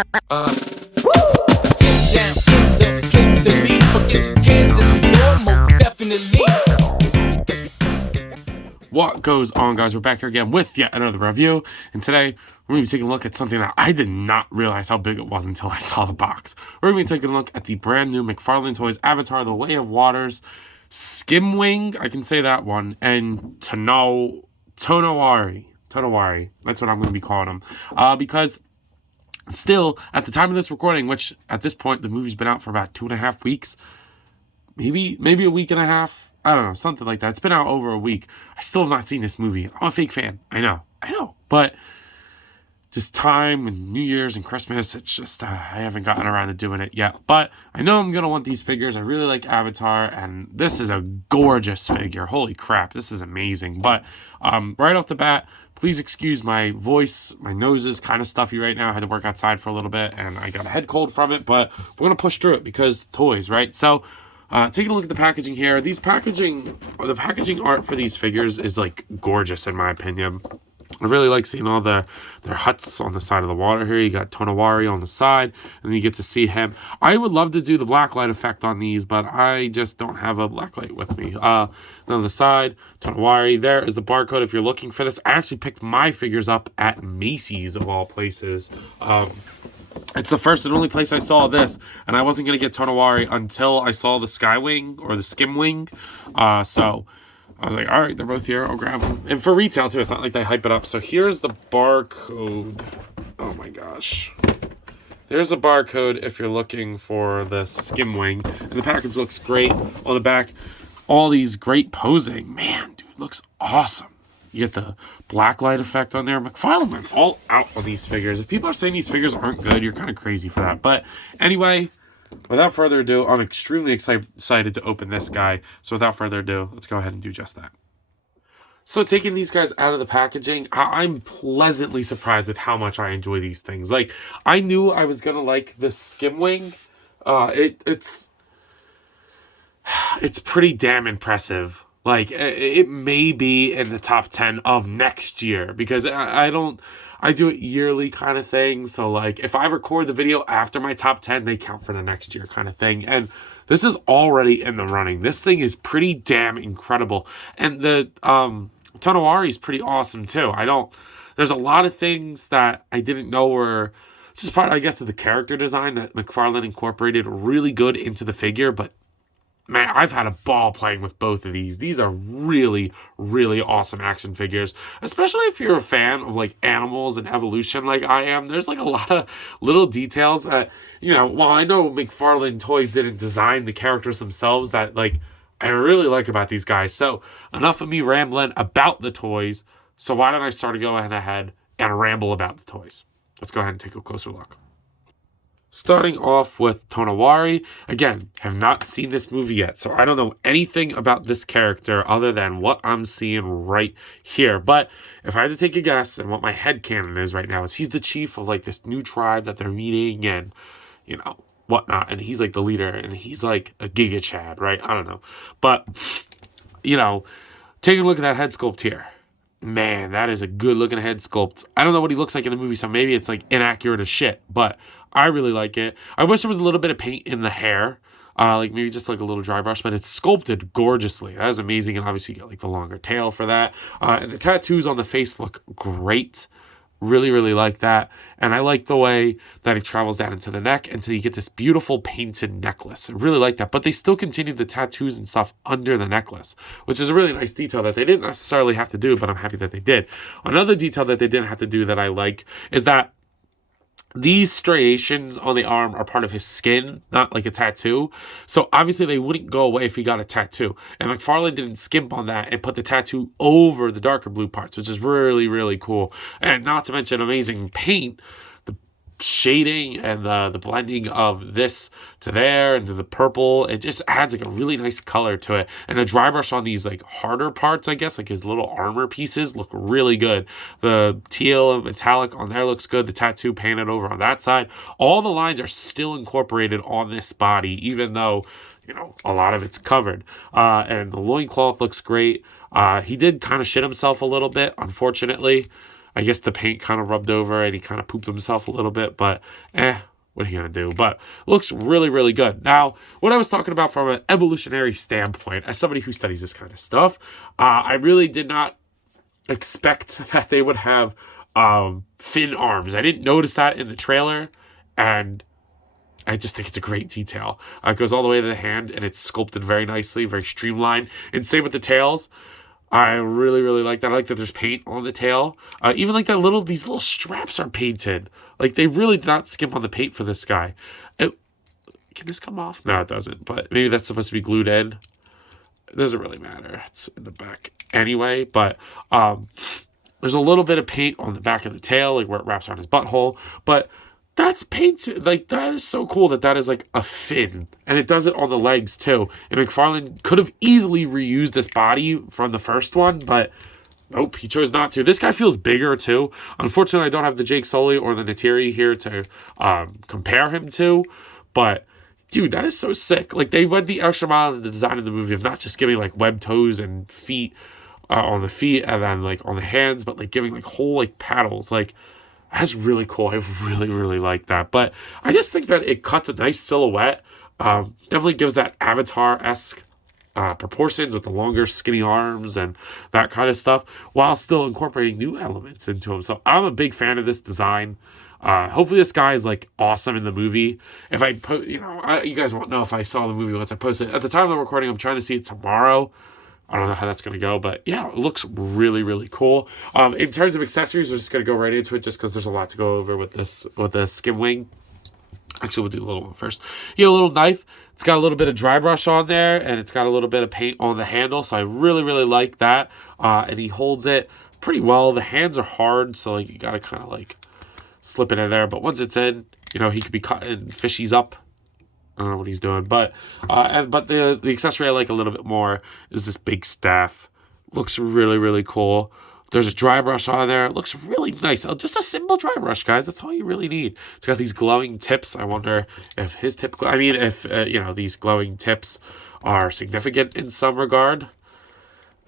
Down in the place to be. Forget your cares and the most definitely. What goes on, guys? We're back here again with yet another review, and today we're going to be taking a look at something that I did not realize how big it was until I saw the box. We're going to be taking a look at the brand new McFarlane Toys Avatar, The Way of Waters, Skimwing, I can say that one, and Tonowari. That's what I'm going to be calling them. Because still, at the time of this recording, which at this point, the movie's been out for about 2.5 weeks, maybe a week and a half, I don't know, something like that. It's been out over a week. I still have not seen this movie. I'm a fake fan. I know. But just time and New Year's and Christmas, it's just, I haven't gotten around to doing it yet. But I know I'm going to want these figures. I really like Avatar, and this is a gorgeous figure. Holy crap, this is amazing. But right off the bat, please excuse my voice. My nose is kind of stuffy right now. I had to work outside for a little bit, and I got a head cold from it. But we're going to push through it because toys, right? So taking a look at the packaging here. The packaging art for these figures is like gorgeous in my opinion. I really like seeing all their huts on the side of the water here. You got Tonowari on the side, and then you get to see him. I would love to do the blacklight effect on these, but I just don't have a blacklight with me. Then on the side, Tonowari. There is the barcode if you're looking for this. I actually picked my figures up at Macy's, of all places. It's the first and only place I saw this, and I wasn't going to get Tonowari until I saw the Skywing or the Skimwing. So I was like, all right, they're both here. I'll grab them. And for retail, too, it's not like they hype it up. So here's the barcode. Oh, my gosh. There's the barcode if you're looking for the Skimwing. And the package looks great. On the back, all these great posing. Man, dude, looks awesome. You get the blacklight effect on there. McFarlane went all out on these figures. If people are saying these figures aren't good, you're kind of crazy for that. But anyway, without further ado, I'm extremely excited to open this guy. So without further ado, let's go ahead and do just that. So taking these guys out of the packaging, I'm pleasantly surprised with how much I enjoy these things. Like, I knew I was going to like the Skimwing. It's pretty damn impressive. Like, it may be in the top 10 of next year, because I do it yearly kind of thing. So, like, if I record the video after my top 10, they count for the next year kind of thing. And this is already in the running. This thing is pretty damn incredible. And the Tonowari is pretty awesome, too. There's a lot of things that I didn't know were just part, I guess, of the character design that McFarlane incorporated really good into the figure, but man, I've had a ball playing with both of these. These are really, really awesome action figures, especially if you're a fan of, like, animals and evolution like I am. There's, like, a lot of little details that, you know, while I know McFarlane Toys didn't design the characters themselves, that, like, I really like about these guys. So, enough of me rambling about the toys. So why don't I start to go ahead and ramble about the toys? Let's go ahead and take a closer look. Starting off with Tonowari. Again, have not seen this movie yet, so I don't know anything about this character other than what I'm seeing right here. But if I had to take a guess, and what my headcanon is right now, is he's the chief of, like, this new tribe that they're meeting and, you know, whatnot. And he's, like, the leader, and he's, like, a Giga Chad, right? I don't know. But, you know, taking a look at that head sculpt here. Man, that is a good-looking head sculpt. I don't know what he looks like in the movie, so maybe it's, like, inaccurate as shit, but I really like it. I wish there was a little bit of paint in the hair, like maybe just like a little dry brush, but it's sculpted gorgeously. That is amazing, and obviously you get, like, the longer tail for that. And the tattoos on the face look great. Really, really like that. And I like the way that it travels down into the neck until you get this beautiful painted necklace. I really like that. But they still continue the tattoos and stuff under the necklace, which is a really nice detail that they didn't necessarily have to do, but I'm happy that they did. Another detail that they didn't have to do that I like is that these striations on the arm are part of his skin, not like a tattoo. So obviously they wouldn't go away if he got a tattoo. And McFarlane didn't skimp on that and put the tattoo over the darker blue parts, which is really, really cool. And not to mention amazing paint. The shading and the blending of this to there and to the purple, it just adds, like, a really nice color to it. And the dry brush on these, like, harder parts, I guess, like his little armor pieces, look really good. The teal and metallic on there looks good. The tattoo painted over on that side. All the lines are still incorporated on this body, even though, you know, a lot of it's covered. And the loincloth looks great. He did kind of shit himself a little bit, unfortunately. I guess the paint kind of rubbed over and he kind of pooped himself a little bit, but what are you going to do? But looks really, really good. Now, what I was talking about from an evolutionary standpoint, as somebody who studies this kind of stuff, I really did not expect that they would have fin arms. I didn't notice that in the trailer, and I just think it's a great detail. It goes all the way to the hand, and it's sculpted very nicely, very streamlined. And same with the tails. I really, really like that. I like that there's paint on the tail. Even like these little straps are painted. Like, they really did not skimp on the paint for this guy. Can this come off? No, it doesn't. But maybe that's supposed to be glued in. It doesn't really matter. It's in the back anyway. But there's a little bit of paint on the back of the tail, like where it wraps around his butthole. But that's painted. Like, that is so cool that is like a fin. And it does it on the legs too. And McFarlane could have easily reused this body from the first one, but nope, he chose not to. This guy feels bigger too. Unfortunately, I don't have the Jake Sully or the Natiri here to compare him to. But dude, that is so sick. Like, they went the extra mile in the design of the movie of not just giving like webbed toes and feet on the feet and then like on the hands, but like giving like whole like paddles. Like, that's really cool. I really, really like that. But I just think that it cuts a nice silhouette. Definitely gives that Avatar-esque proportions with the longer, skinny arms and that kind of stuff, while still incorporating new elements into him. So I'm a big fan of this design. Hopefully this guy is like awesome in the movie. If I put, you guys won't know if I saw the movie once I post it. At the time of the recording, I'm trying to see it tomorrow. I don't know how that's going to go, but yeah, it looks really, really cool. In terms of accessories, we're just going to go right into it just because there's a lot to go over with the Skimwing. Actually, we'll do the little one first. You get a little knife. It's got a little bit of dry brush on there, and it's got a little bit of paint on the handle, so I really, really like that. And he holds it pretty well. The hands are hard, so like you got to kind of like slip it in there. But once it's in, he could be cutting fishies up. I don't know what he's doing, but the accessory I like a little bit more is this big staff. Looks really, really cool. There's a dry brush on there. It looks really nice. Just a simple dry brush, guys. That's all you really need. It's got these glowing tips. I wonder if these glowing tips are significant in some regard.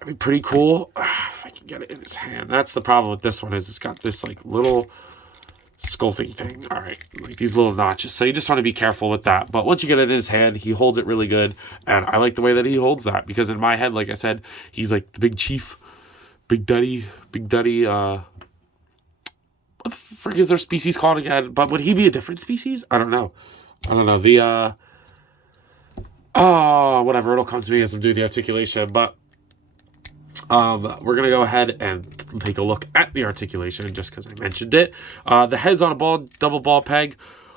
I mean, pretty cool. If I can get it in his hand. That's the problem with this one, is it's got this like little sculpting thing. All right, like these little notches. So you just want to be careful with that. But once you get it in his hand, he holds it really good. And I like the way that he holds that, because in my head, like I said, he's like the big chief, big daddy, what the frick is their species called again? But would he be a different species? I don't know. Whatever, it'll come to me as I'm doing the articulation. But we're going to go ahead and take a look at the articulation just because I mentioned it. The head's on a double ball peg.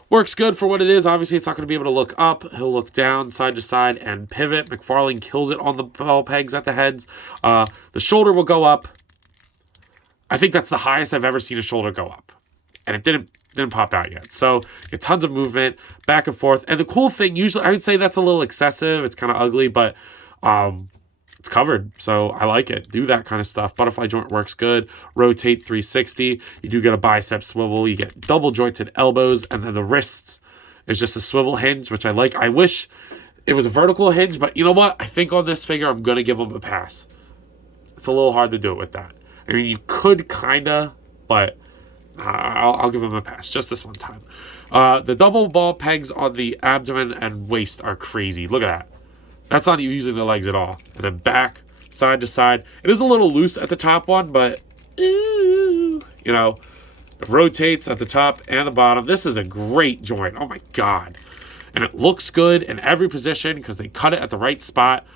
Works good for what it is. Obviously, it's not going to be able to look up. He'll look down, side to side, and pivot. McFarlane kills it on the ball pegs at the heads. The shoulder will go up. I think that's the highest I've ever seen a shoulder go up. And it didn't pop out yet. So, get tons of movement, back and forth. And the cool thing, usually, I would say that's a little excessive. It's kind of ugly, but it's covered, so I like it. Do that kind of stuff. Butterfly joint works good. Rotate 360. You do get a bicep swivel. You get double jointed elbows, and then the wrists is just a swivel hinge, which I like. I wish it was a vertical hinge, but you know what? I think on this figure, I'm going to give him a pass. It's a little hard to do it with that. I mean, you could kind of, but I'll give him a pass just this one time. The double ball pegs on the abdomen and waist are crazy. Look at that. That's not even using the legs at all. And then back, side to side. It is a little loose at the top one, but, it rotates at the top and the bottom. This is a great joint. Oh, my God. And it looks good in every position because they cut it at the right spot.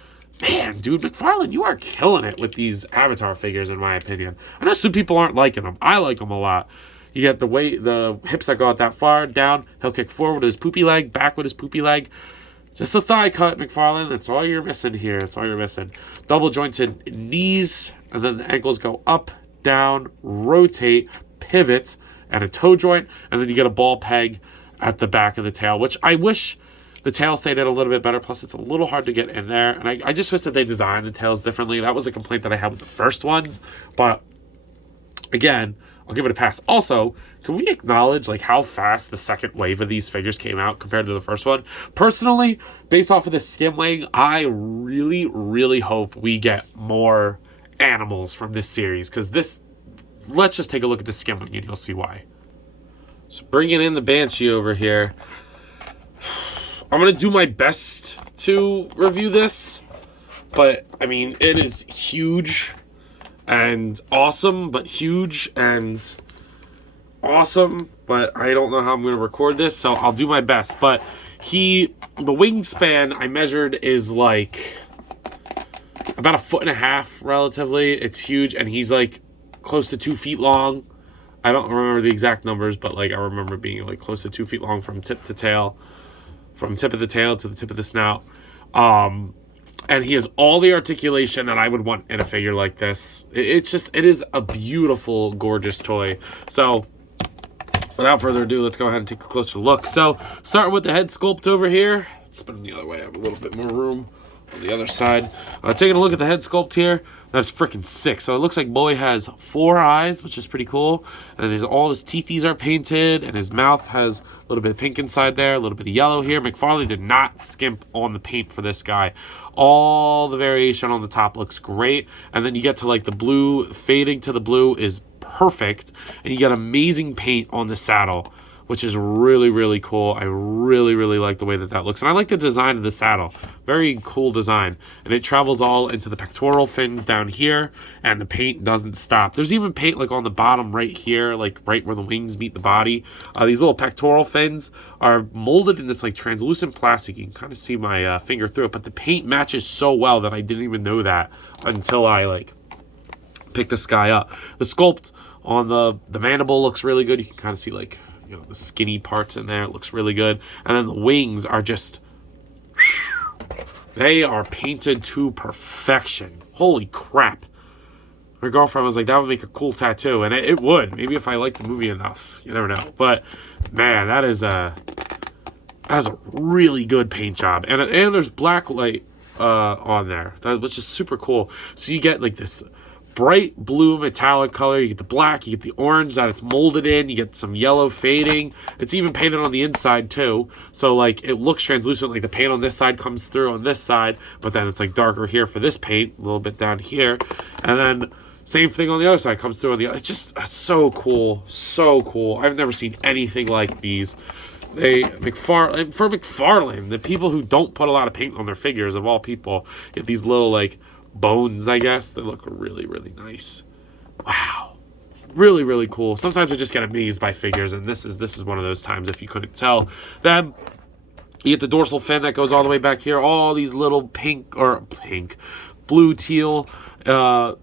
Man, dude, McFarlane, you are killing it with these Avatar figures, in my opinion. I know some people aren't liking them. I like them a lot. You get the hips that go out that far, down. He'll kick forward with his poopy leg, back with his poopy leg. Just a thigh cut, McFarlane. That's all you're missing here. That's all you're missing. Double jointed knees, and then the ankles go up, down, rotate, pivot, and a toe joint, and then you get a ball peg at the back of the tail, which I wish the tail stayed in a little bit better. Plus, it's a little hard to get in there, and I just wish that they designed the tails differently. That was a complaint that I had with the first ones, but again, I'll give it a pass. Also, can we acknowledge like how fast the second wave of these figures came out compared to the first one? Personally, based off of the Skimwing, I really, really hope we get more animals from this series, because this let's just take a look at the Skimwing and you'll see why. So bringing in the Banshee over here, I'm going to do my best to review this, but I mean, it is huge and awesome, but huge and awesome, but I don't know how I'm going to record this, so I'll do my best. But the wingspan I measured is like about 1.5 feet relatively. It's huge, and he's like close to 2 feet long. I don't remember the exact numbers, but like I remember being like close to 2 feet long from tip to tail, from tip of the tail to the tip of the snout. And he has all the articulation that I would want in a figure like this. It is a beautiful, gorgeous toy. So without further ado, let's go ahead and take a closer look. So starting with the head sculpt over here. Spin it the other way. I have a little bit more room on the other side. Taking a look at the head sculpt here. That's freaking sick. So it looks like boy has 4 eyes, which is pretty cool. And all his teethies are painted, and his mouth has a little bit of pink inside there, a little bit of yellow here. McFarlane did not skimp on the paint for this guy. All the variation on the top looks great. And then you get to like the blue, fading to the blue is perfect. And you get amazing paint on the saddle, which is really, really cool. I really, really like the way that looks. And I like the design of the saddle. Very cool design. And it travels all into the pectoral fins down here, and the paint doesn't stop. There's even paint like on the bottom right here, like right where the wings meet the body. These little pectoral fins are molded in this like translucent plastic. You can kind of see my finger through it, but the paint matches so well that I didn't even know that until I like picked this guy up. The sculpt on the mandible looks really good. You can kind of see like, you know, the skinny parts in there. It looks really good. And then the wings are just, they are painted to perfection. Holy crap. My girlfriend was like, that would make a cool tattoo. And it would. Maybe if I liked the movie enough. You never know. But, man, that is a really good paint job. And there's black light on there, which is super cool. So you get like this bright blue metallic color. You get the black, you get the orange that it's molded in, you get some yellow fading. It's even painted on the inside too, so like it looks translucent, like the paint on this side comes through on this side, but then it's like darker here for this paint, a little bit down here, and then same thing on the other side, comes through on the other. It's so cool, so cool. I've never seen anything like these. For McFarlane, the people who don't put a lot of paint on their figures, of all people, get these little like bones, I guess, that look really, really nice. Wow, really, really cool. Sometimes I just get amazed by figures, and this is one of those times. If you couldn't tell, then you get the dorsal fin that goes all the way back here. All these little blue teal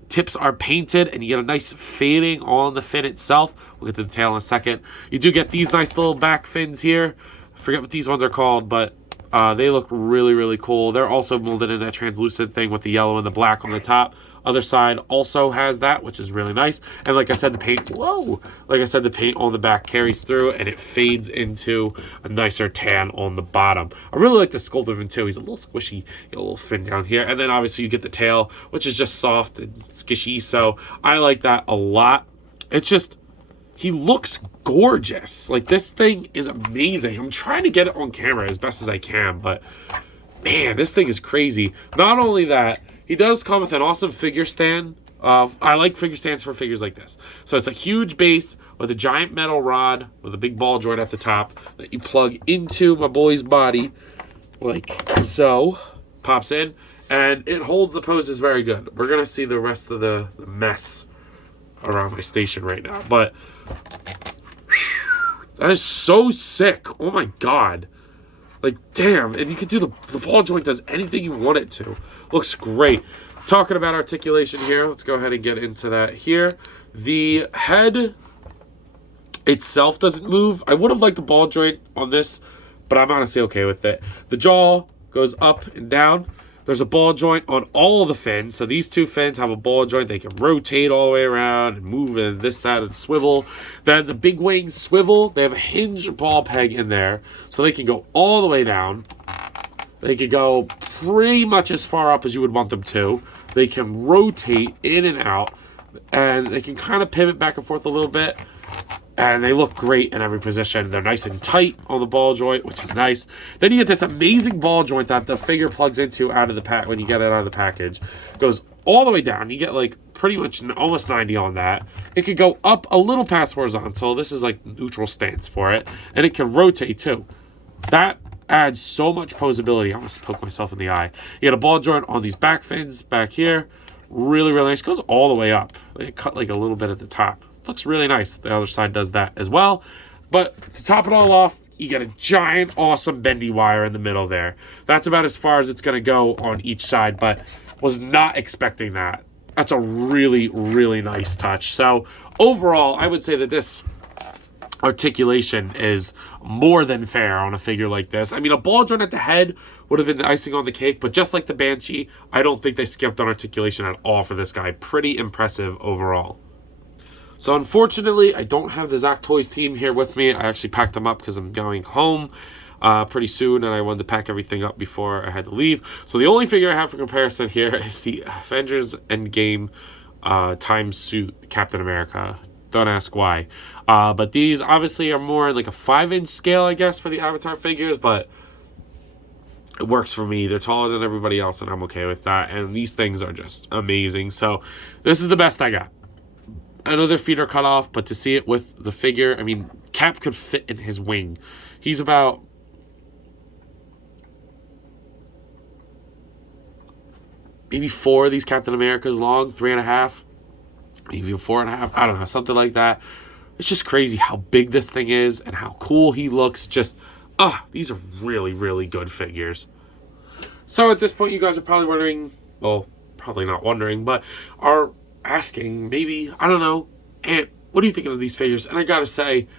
tips are painted, and you get a nice fading on the fin itself. We'll get to the tail in a second. You do get these nice little back fins here. I forget what these ones are called, but they look really, really cool. They're also molded in that translucent thing with the yellow and the black on the top. Other side also has that, which is really nice. And like I said, the paint, the paint on the back carries through, and it fades into a nicer tan on the bottom. I really like the sculpt of him too. He's a little squishy, a little fin down here. And then obviously you get the tail, which is just soft and skishy. So I like that a lot. It's just, he looks gorgeous. Like, this thing is amazing. I'm trying to get it on camera as best as I can, but man, this thing is crazy. Not only that, he does come with an awesome figure stand. I like figure stands for figures like this. So it's a huge base with a giant metal rod with a big ball joint at the top that you plug into my boy's body, like so. Pops in, and it holds the poses very good. We're going to see the rest of the mess around my station right now, but that is so sick. Oh my god, like damn. And you can do the ball joint does anything you want it to. Looks great. Talking about articulation here, let's go ahead and get into that here. The head itself doesn't move. I would have liked the ball joint on this, but I'm honestly okay with it. The jaw goes up and down. There's a ball joint on all the fins. So these two fins have a ball joint. They can rotate all the way around and move and this, that, and swivel. Then the big wings swivel. They have a hinge ball peg in there. So they can go all the way down. They can go pretty much as far up as you would want them to. They can rotate in and out. And they can kind of pivot back and forth a little bit. And they look great in every position. They're nice and tight on the ball joint, which is nice. Then you get this amazing ball joint that the figure plugs into out of the pack when you get it out of the package. It goes all the way down. You get like pretty much almost 90 on that. It could go up a little past horizontal. This is like neutral stance for it. And it can rotate too. That adds so much posability. I almost poke myself in the eye. You get a ball joint on these back fins back here. Really, really nice. It goes all the way up. It cut like a little bit at the top. Looks really nice. The other side does that as well. But to top it all off, you get a giant, awesome bendy wire in the middle there. That's about as far as it's going to go on each side, but was not expecting that. That's a really, really nice touch. So overall, I would say that this articulation is more than fair on a figure like this. I mean, a ball joint at the head would have been the icing on the cake, but just like the Banshee, I don't think they skimped on articulation at all for this guy. Pretty impressive overall. So unfortunately, I don't have the Zach Toys team here with me. I actually packed them up because I'm going home pretty soon, and I wanted to pack everything up before I had to leave. So the only figure I have for comparison here is the Avengers Endgame time suit Captain America. Don't ask why. But these obviously are more like a 5-inch scale, I guess, for the Avatar figures, but it works for me. They're taller than everybody else, and I'm okay with that. And these things are just amazing. So this is the best I got. I know their feet are cut off, but to see it with the figure, I mean, Cap could fit in his wing. He's about maybe 4 of these Captain Americas long, 3.5, maybe 4.5. I don't know, something like that. It's just crazy how big this thing is and how cool he looks. Just, these are really, really good figures. So at this point, you guys are probably wondering, well, probably not wondering, but are asking, maybe, I don't know, Aunt, what are you thinking of these figures? And I gotta say,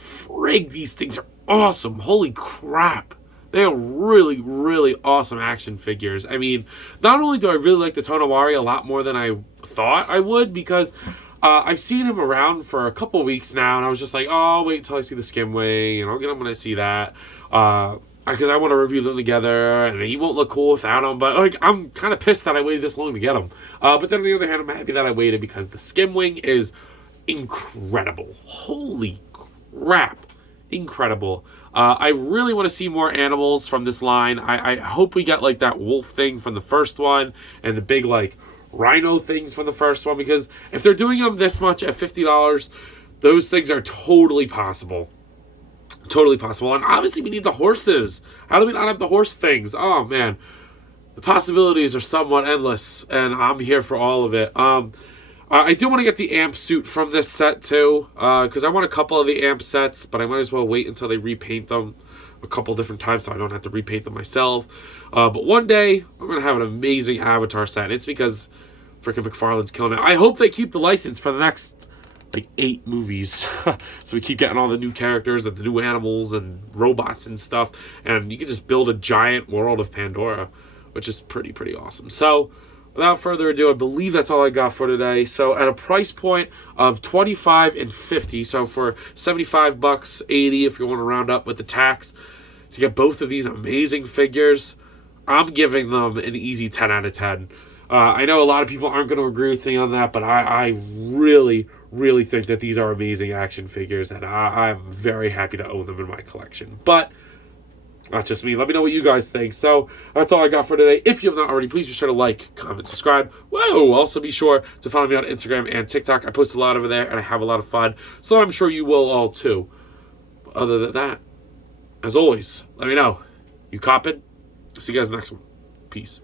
frig, these things are awesome. Holy crap. They are really, really awesome action figures. I mean, not only do I really like the Tonowari a lot more than I thought I would, because I've seen him around for a couple weeks now, and I was just like, oh, wait until I see the Skimwing, and I'll get him when I see that. Because I want to review them together, and he won't look cool without them. But like, I'm kind of pissed that I waited this long to get them. But then on the other hand, I'm happy that I waited because the Skimwing is incredible. Holy crap, incredible. I really want to see more animals from this line. I hope we get like that wolf thing from the first one, and the big like rhino things from the first one. Because if they're doing them this much at $50, those things are totally possible. Totally possible. And obviously we need the horses. How do we not have the horse things? Oh man, the possibilities are somewhat endless, and I'm here for all of it. I do want to get the amp suit from this set too, because I want a couple of the amp sets, but I might as well wait until they repaint them a couple different times so I don't have to repaint them myself. But one day I'm going to have an amazing Avatar set, and it's because freaking McFarlane's killing it. I hope they keep the license for the next like 8 movies. So we keep getting all the new characters and the new animals and robots and stuff, and you can just build a giant world of Pandora, which is pretty awesome. So without further ado, I believe that's all I got for today. So at a price point of $25 and $50, so for $75, $80 if you want to round up with the tax, to get both of these amazing figures, I'm giving them an easy 10 out of 10. I know a lot of people aren't going to agree with me on that, but I really think that these are amazing action figures, and I'm very happy to own them in my collection. But not just me. Let me know what you guys think. So that's all I got for today. If you have not already, please be sure to like, comment, subscribe. Whoa! Also be sure to follow me on Instagram and TikTok. I post a lot over there, and I have a lot of fun. So I'm sure you will all too. But other than that, as always, let me know. You copping? See you guys next one. Peace.